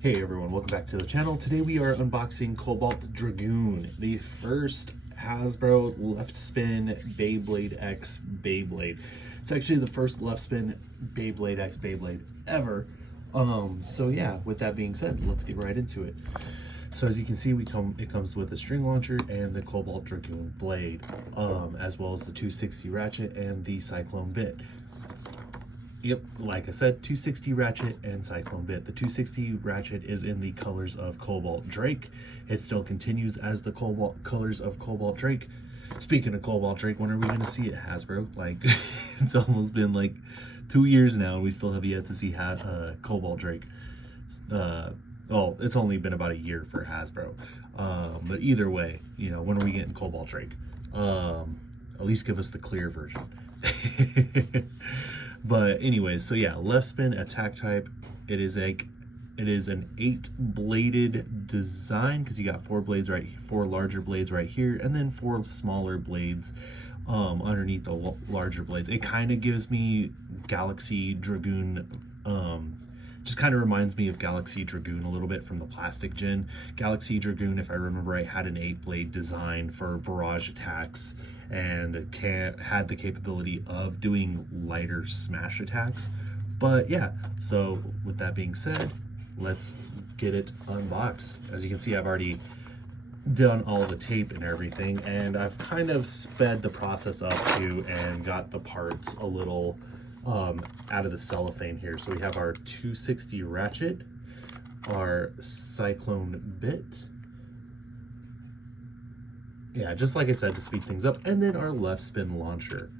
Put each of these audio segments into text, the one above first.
Hey everyone, welcome back to the channel. Today we are unboxing Cobalt Dragoon, the first Hasbro left spin Beyblade X Beyblade. It's actually the first left spin Beyblade X Beyblade ever. So yeah, with that being said, let's get right into it. So as you can see, it comes with a string launcher and the Cobalt Dragoon blade, as well as the 260 ratchet and the Cyclone bit. Yep, like I said, 260 ratchet and Cyclone bit. The 260 ratchet is in the colors of Cobalt Drake. It still continues as the colors of Cobalt Drake. Speaking of Cobalt Drake, when are we going to see it, Hasbro? Like, it's almost been like 2 years now, and we still have yet to see Cobalt Drake. Well, it's only been about a year for Hasbro. But either way, you know, when are we getting Cobalt Drake? At least give us the clear version. But anyways, so yeah, left spin attack type. It is an 8-bladed design because you got 4 larger blades right here, and then 4 smaller blades underneath the larger blades. It kind of gives me Galaxy Dragoon. Just kind of reminds me of Galaxy Dragoon a little bit from the plastic gen. Galaxy Dragoon, if I remember right, had an 8-blade design for barrage attacks and had the capability of doing lighter smash attacks. But yeah, so with that being said, let's get it unboxed. As you can see, I've already done all the tape and everything, and I've kind of sped the process up too and got the parts a little out of the cellophane here. So we have our 260 ratchet, our Cyclone bit, yeah, just like I said, to speed things up, and then our left spin launcher.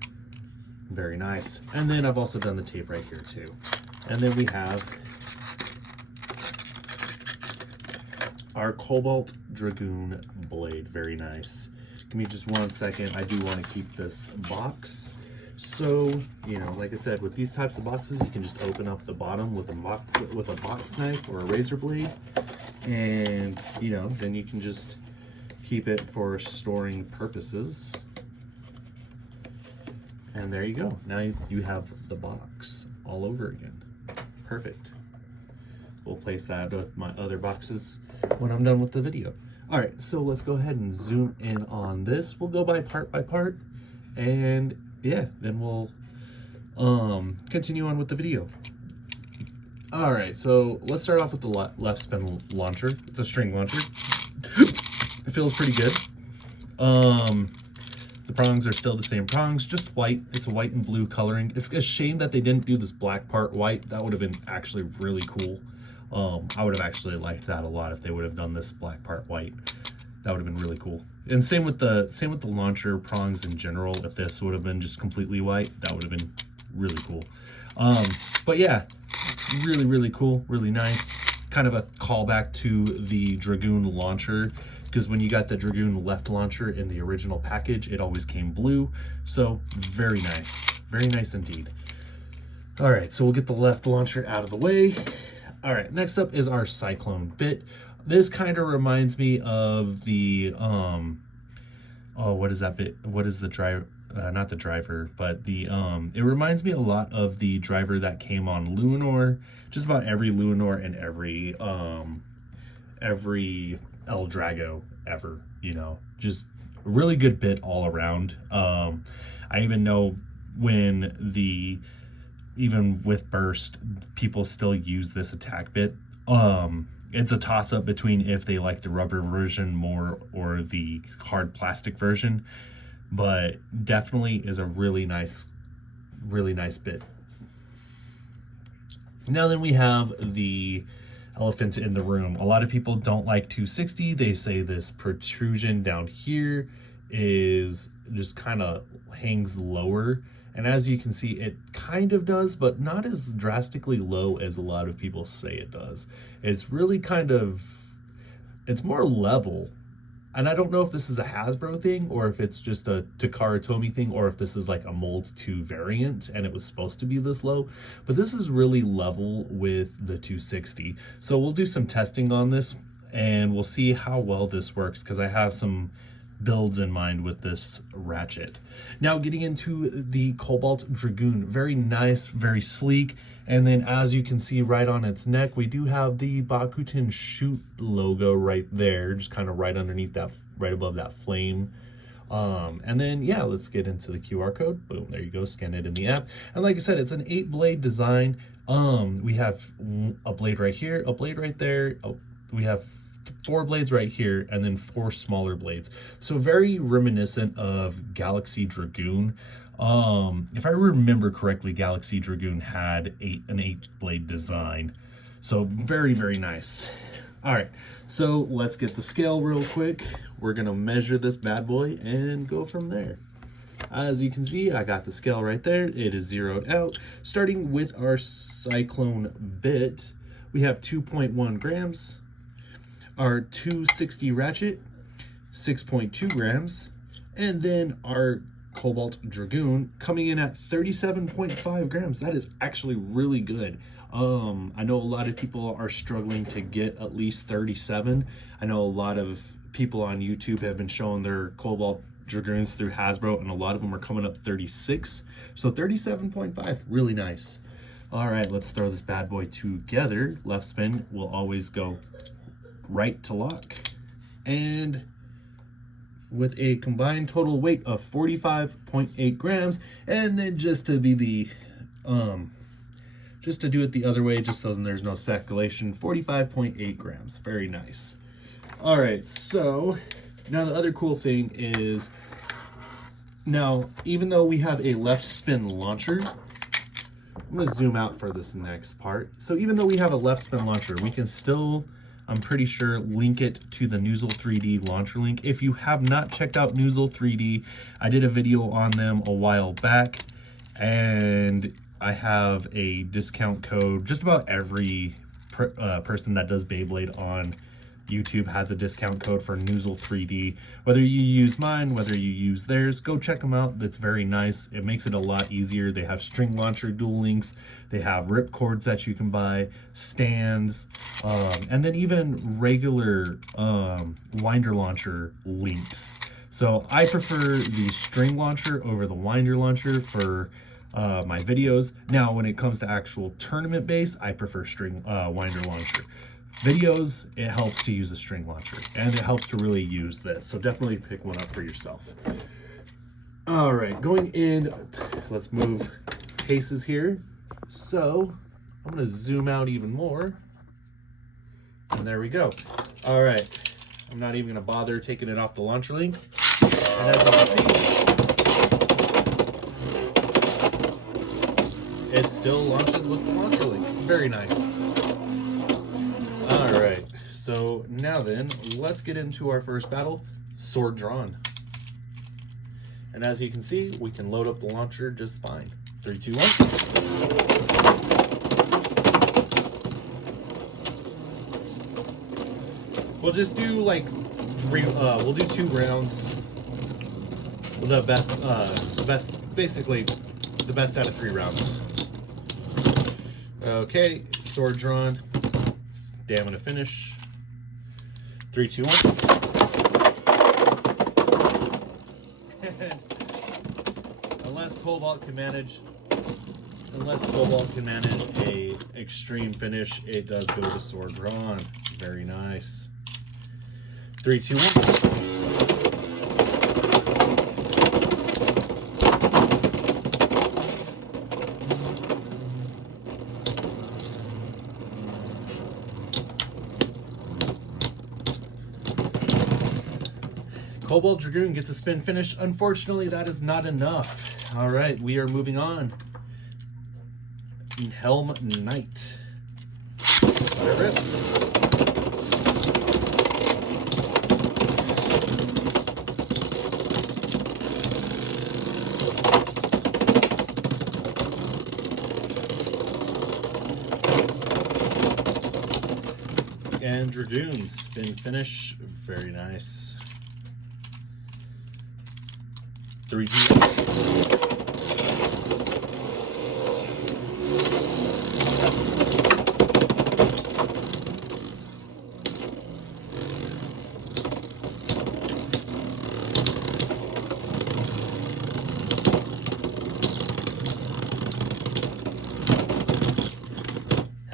Very nice. And then I've also done the tape right here too. And then we have our Cobalt Dragoon blade. Very nice. Give me just 1 second. I do want to keep this box. So, you know, like I said, with these types of boxes, you can just open up the bottom with a box knife or a razor blade, and, you know, then you can just keep it for storing purposes. And there you go. Now you have the box all over again. Perfect. We'll place that with my other boxes when I'm done with the video. All right, so let's go ahead and zoom in on this. We'll go by part, and yeah, then we'll continue on with the video. All right, so let's start off with the left spin launcher. It's a string launcher. It feels pretty good. The prongs are still the same prongs, just white. It's a white and blue coloring. It's a shame that they didn't do this black part white. That would have been actually really cool. I would have actually liked that a lot if they would have done this black part white. That would have been really cool. And same with the launcher prongs in general. If this would have been just completely white, that would have been really cool. But yeah, really cool, really nice. Kind of a callback to the Dragoon launcher, because when you got the Dragoon left launcher in the original package, it always came blue. So very nice indeed. All right, so we'll get the left launcher out of the way. All right, next up is our Cyclone bit. This kind of reminds me of the oh, what is that bit? What is the driver? Not the driver, but the it reminds me a lot of the driver that came on Luinor. Just about every Luinor and every El Drago ever, you know. Just a really good bit all around. I even know when even with burst, people still use this attack bit. It's a toss-up between if they like the rubber version more or the hard plastic version, but definitely is a really nice bit. Now then we have the elephant in the room. A lot of people don't like 260. They say this protrusion down here is just kind of hangs lower. And as you can see, it kind of does, but not as drastically low as a lot of people say it does. It's really it's more level. And I don't know if this is a Hasbro thing or if it's just a Takara Tomy thing, or if this is like a Mold 2 variant and it was supposed to be this low. But this is really level with the 260. So we'll do some testing on this and we'll see how well this works, because I have some builds in mind with this ratchet. Now getting into the Cobalt Dragoon, very nice, very sleek. And then as you can see right on its neck, we do have the Bakuten Shoot logo right there, just kind of right underneath that, right above that flame. And then, yeah, let's get into the QR code. Boom, there you go, scan it in the app. And like I said, it's an 8-blade design. We have a blade right here, a blade right there. Oh, we have 4 blades right here, and then 4 smaller blades. So very reminiscent of Galaxy Dragoon. If I remember correctly, Galaxy Dragoon had an 8-blade design. So very, very nice. All right, so let's get the scale real quick. We're gonna measure this bad boy and go from there. As you can see, I got the scale right there. It is zeroed out. Starting with our Cyclone bit, we have 2.1 grams. Our 260 ratchet, 6.2 grams. And then our Cobalt Dragoon coming in at 37.5 grams. That is actually really good. I know a lot of people are struggling to get at least 37. I know a lot of people on YouTube have been showing their Cobalt Dragoons through Hasbro, and a lot of them are coming up 36. So 37.5, really nice. All right, let's throw this bad boy together. Left spin will always go right to lock. And with a combined total weight of 45.8 grams. And then just to be the, just to do it the other way, just so there's no speculation, 45.8 grams. Very nice. All right, so now the other cool thing is, now, even though we have a left spin launcher, I'm gonna zoom out for this next part. So even though we have a left spin launcher, we can still, I'm pretty sure, link it to the Noozle 3D launcher link. If you have not checked out Noozle 3D, I did a video on them a while back, and I have a discount code. Just about every person that does Beyblade on YouTube has a discount code for Noozle 3D. Whether you use mine, whether you use theirs, go check them out. That's very nice. It makes it a lot easier. They have string launcher dual links. They have rip cords that you can buy, stands, and then even regular winder launcher links. So I prefer the string launcher over the winder launcher for my videos. Now, when it comes to actual tournament base, I prefer string winder launcher. Videos, it helps to use a string launcher, and it helps to really use this. So definitely pick one up for yourself. All right, going in, let's move paces here. So I'm gonna zoom out even more. And there we go. All right, I'm not even gonna bother taking it off the launcher link. And as you can see, it still launches with the launcher link. Very nice. All right, so now then, let's get into our first battle, sword drawn. And as you can see, we can load up the launcher just fine. 3, 2, 1. We'll just do like we'll do 2 rounds. The best, basically the best out of 3 rounds. Okay, sword drawn. I'm gonna finish. 3, 2, 1. Unless Cobalt can manage a extreme finish, it does go to sword drawn. Very nice. 3, 2, 1. Cobalt Dragoon gets a spin finish. Unfortunately, that is not enough. All right, we are moving on. Helm Knight. Let it rip. And Dragoon, spin finish. Very nice. 3, 2, 1.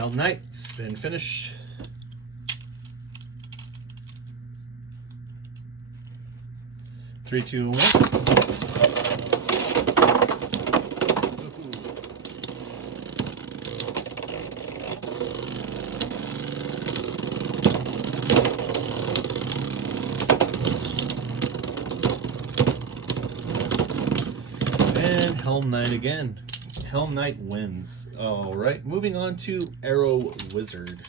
Helm Knight, spin finish. Three, two, one. And Helm Knight again. Helm Knight wins. All right, moving on to Arrow Wizard.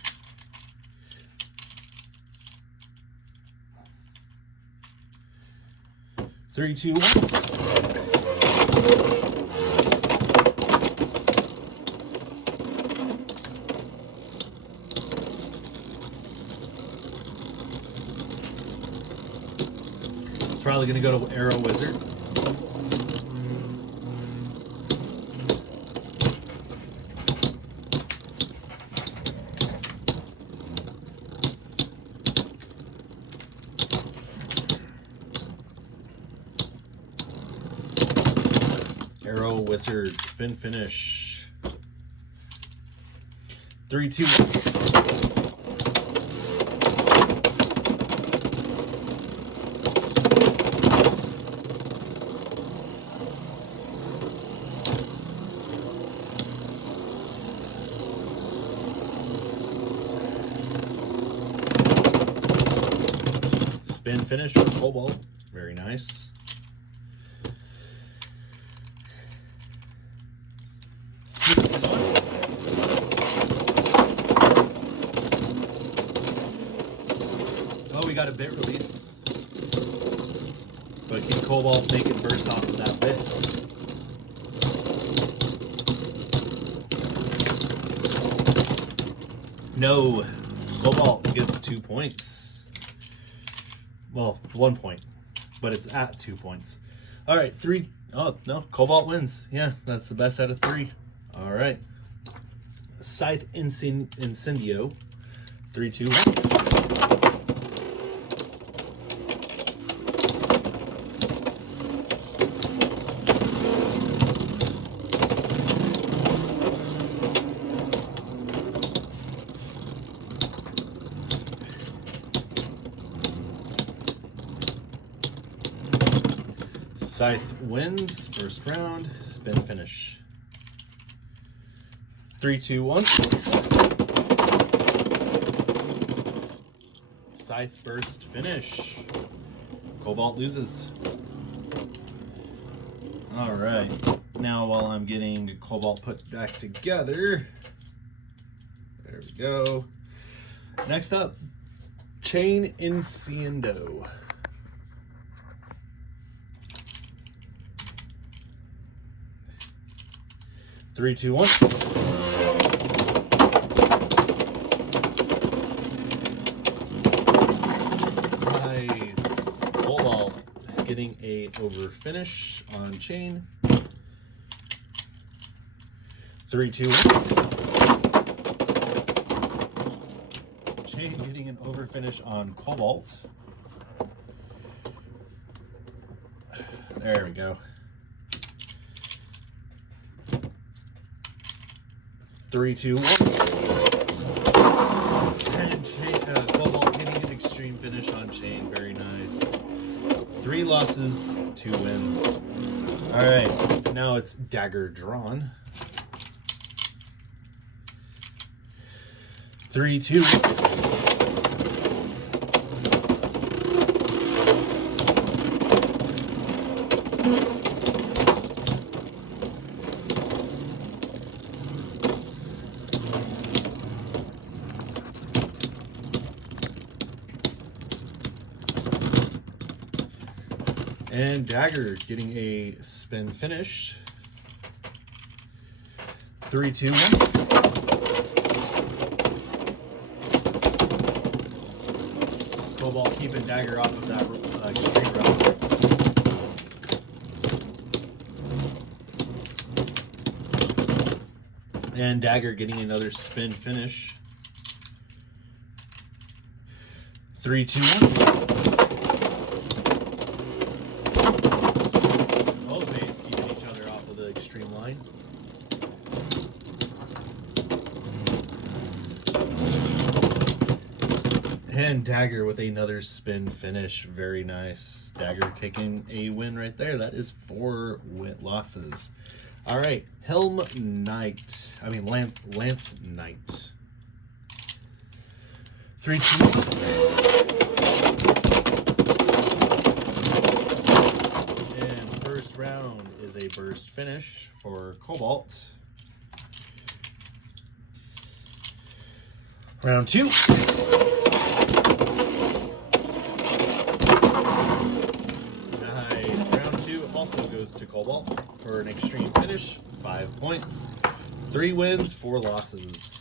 Three, two, one. It's probably going to go to Arrow Wizard. Arrow Wizard, spin finish. Three, two, one. Spin finish for Cobalt. Very nice. Oh, we got a bit release. But can Cobalt make it burst off of that bit? No. Cobalt gets 2 points. Well, 1 point. But it's at 2 points. Alright, three. Oh, no. Cobalt wins. Yeah, that's the best out of 3. Alright. Scythe Incendio. 3, 2, 1. Scythe wins first round. Spin finish. 3, 2, 1. Scythe burst finish. Cobalt loses. All right. Now while I'm getting Cobalt put back together, there we go. Next up, Chain Incendio. 3, 2, 1. Nice. Cobalt getting a over finish on Chain. 3, 2, 1. Chain getting an over finish on Cobalt. There we go. 3, 2, 1. And Cobalt getting an extreme finish on Chain. Very nice. 3 losses, 2 wins. All right, now it's Dagger drawn. 3, 2. And Dagger getting a spin finish. 3, 2, 1. Cobalt keeping Dagger off of that extreme route. And Dagger getting another spin finish. 3, 2, 1. Extreme line. And Dagger with another spin finish. Very nice. Dagger taking a win right there. That is 4 losses. All right, Lance Knight. 3, 2, 1. And first round is a burst finish for Cobalt. Round 2. Nice. Round 2 also goes to Cobalt for an extreme finish. 5 points. 3 wins, 4 losses.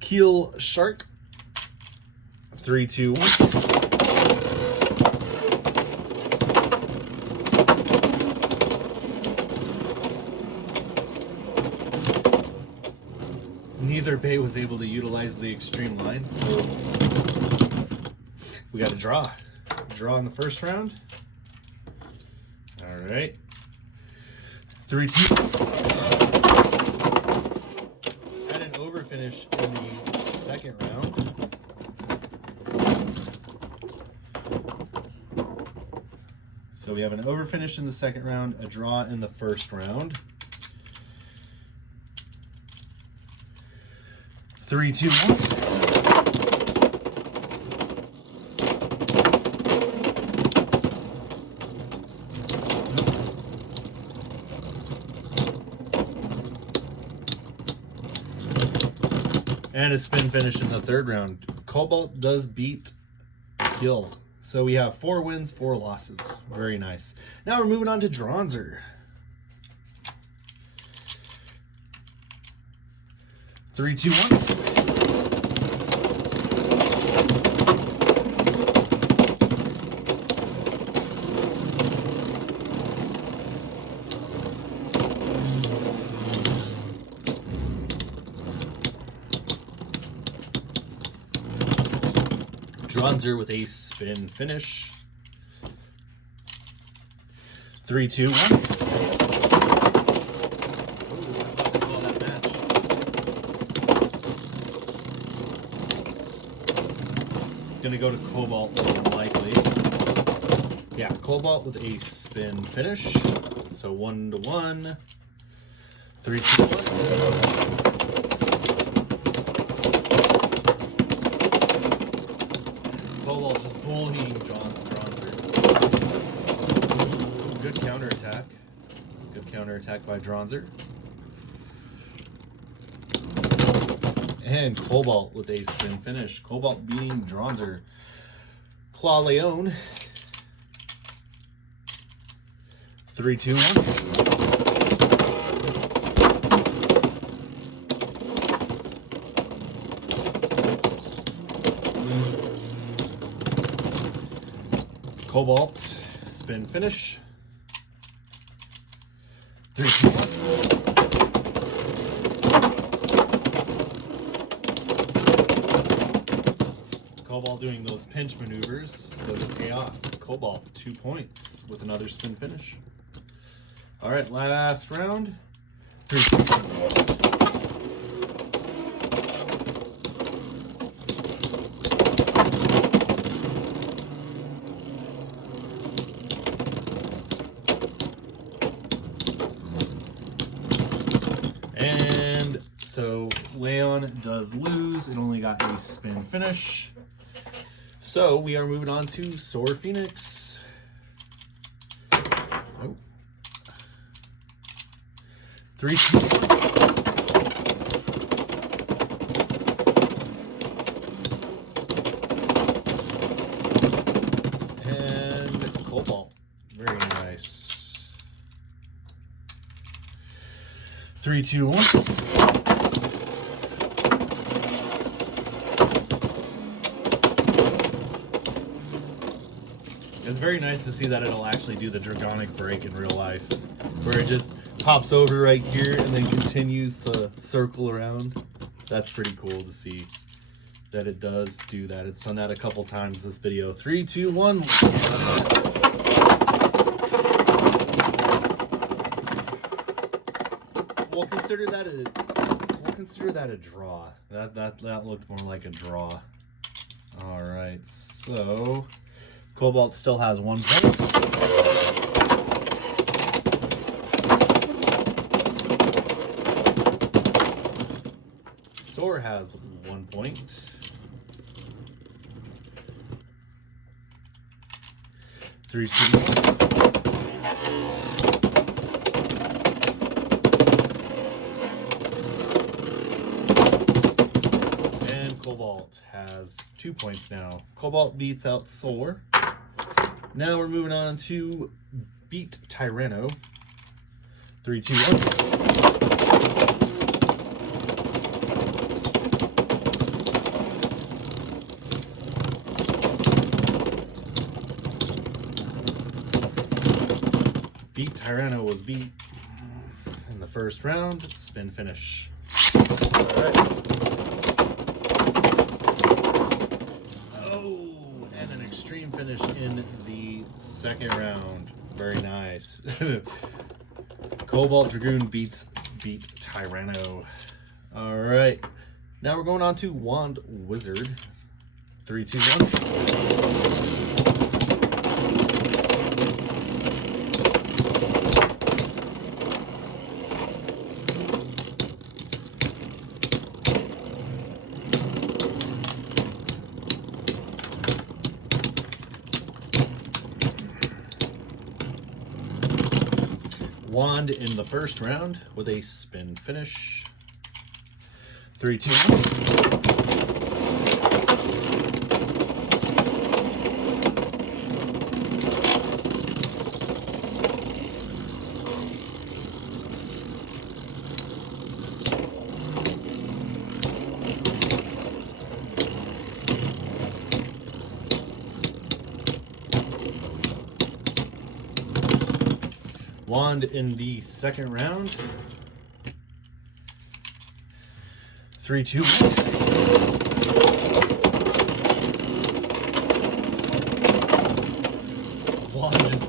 Keel Shark. 3, 2, 1. Neither Bay was able to utilize the extreme line, so we got a draw. Draw in the first round. All right. 3, 2. Had an over finish in the second round. So we have an over finish in the second round, a draw in the first round. 3, 2, 1. And a spin finish in the third round. Cobalt does beat Gil. So we have 4 wins, 4 losses. Very nice. Now we're moving on to Dronzer. 3, 2, 1. Dronzer with a spin finish. 3, 2, 1. Gonna go to Cobalt, more than likely. Yeah, Cobalt with a spin finish. So 1 to 1. 3, 2, 1. Cobalt just bullying Dronzer. Good counterattack. Good counterattack by Dronzer. And Cobalt with a spin finish. Cobalt beating Dronzer. Claw Leone. 3, 2, 1. Cobalt spin finish. 3, 2, 1. Cobalt doing those pinch maneuvers doesn't pay off. Cobalt 2 points with another spin finish. All right, last round. 3, 2, 1. And so Leon does lose. It only got a spin finish. So we are moving on to Soar Phoenix. Oh. 3, 2, 1. And Cobalt. Very nice. 3, 2, 1. It's very nice to see that it'll actually do the Dragonic break in real life, where it just pops over right here and then continues to circle around. That's pretty cool to see that it does do that. It's done that a couple times this video. 3, 2, 1. We'll consider that a draw. That looked more like a draw. All right, so Cobalt still has 1 point. Soar has 1 point. Three, two, and Cobalt has 2 points now. Cobalt beats out Soar. Now we're moving on to Beat Tyranno. 3, 2, 1. Beat Tyranno was beat in the first round. Spin finish. All right. Oh, and an extreme finish in the second round. Very nice. Cobalt Dragoon beats Beat Tyranno. All right. Now we're going on to Wand Wizard. 3, 2, 1. Wand in the first round with a spin finish. 3, 2, 1. Wand in the second round. 3, 2, 1. Wand just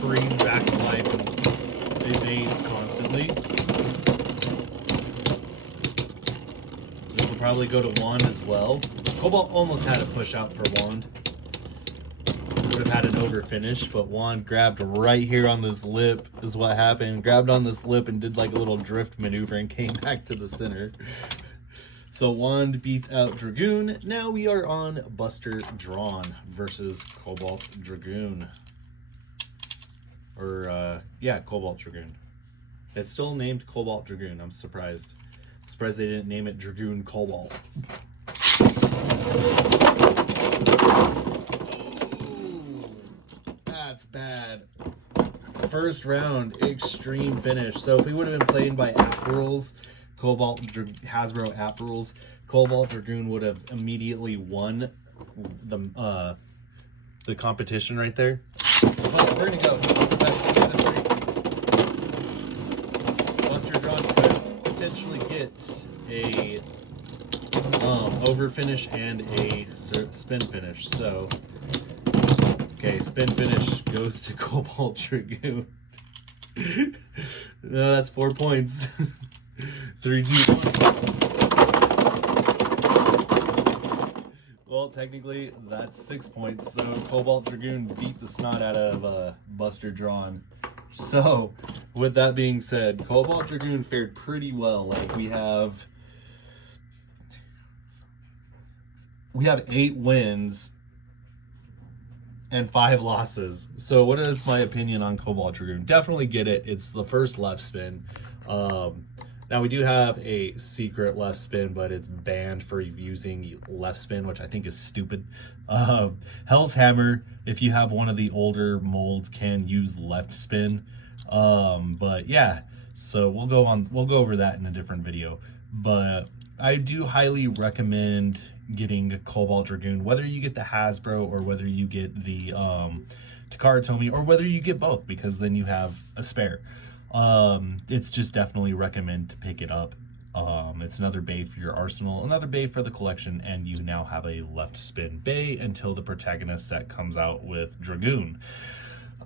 brings back to life and evades constantly. This will probably go to Wand as well. Cobalt almost had a push out for Wand. Would have had an over finish, but Wand grabbed right here on this lip is what happened. Grabbed on this lip and did like a little drift maneuver and came back to the center. So Wand beats out Dragoon. Now we are on Buster Drawn versus Cobalt Dragoon. Or, yeah, Cobalt Dragoon. It's still named Cobalt Dragoon. I'm surprised. Surprised they didn't name it Dragoon Cobalt. That's bad. First round, extreme finish. So if we would have been playing by app rules, Hasbro app rules, Cobalt Dragoon would have immediately won the competition right there. But we're gonna go. Buster Drawn could potentially get a over finish and a spin finish. So. Okay, spin finish goes to Cobalt Dragoon. No, that's 4 points. 3, 2, 1. Well, technically, that's 6 points. So Cobalt Dragoon beat the snot out of Buster Drawn. So, with that being said, Cobalt Dragoon fared pretty well. Like, we have 8 wins and 5 losses. So what is my opinion on Cobalt Dragoon? Definitely get it. It's the first left spin. Now we do have a secret left spin, but it's banned for using left spin, which I think is stupid. Hell's Hammer, if you have one of the older molds, can use left spin. But yeah, so we'll go over that in a different video. But I do highly recommend getting a Cobalt Dragoon, whether you get the Hasbro or whether you get the Takara Tomy, or whether you get both, because then you have a spare. It's just definitely recommend to pick it up. It's another bay for your arsenal, another bay for the collection, and you now have a left spin bay until the protagonist set comes out with Dragoon.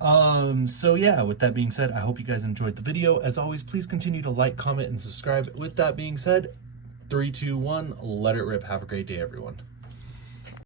So yeah, with that being said, I hope you guys enjoyed the video. As always, please continue to like, comment, and subscribe. With that being said, 3, 2, 1, let it rip. Have a great day, everyone.